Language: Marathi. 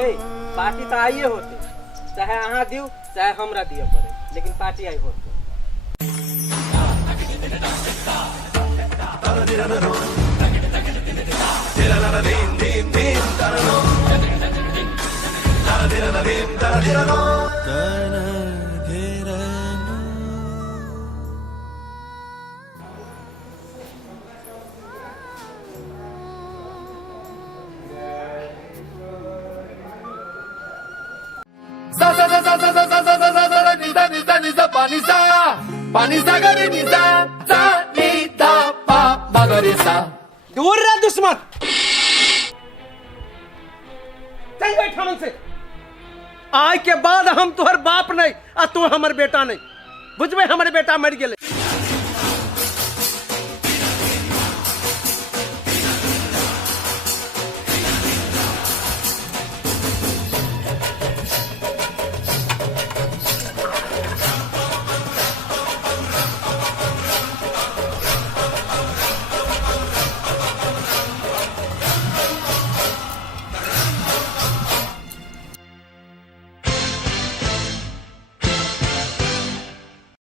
ए पार्टी तो आइए होते, चाहे अहाँ दियो चाहे हमरा दियो पड़े, लेकिन पार्टी आई होते। दूर रह दुश्मन, चल बैठा से। आज के बाद हम तुहर बाप नहीं आ तू हमर बेटा नहीं, बुझबे हमर बेटा मर गेले।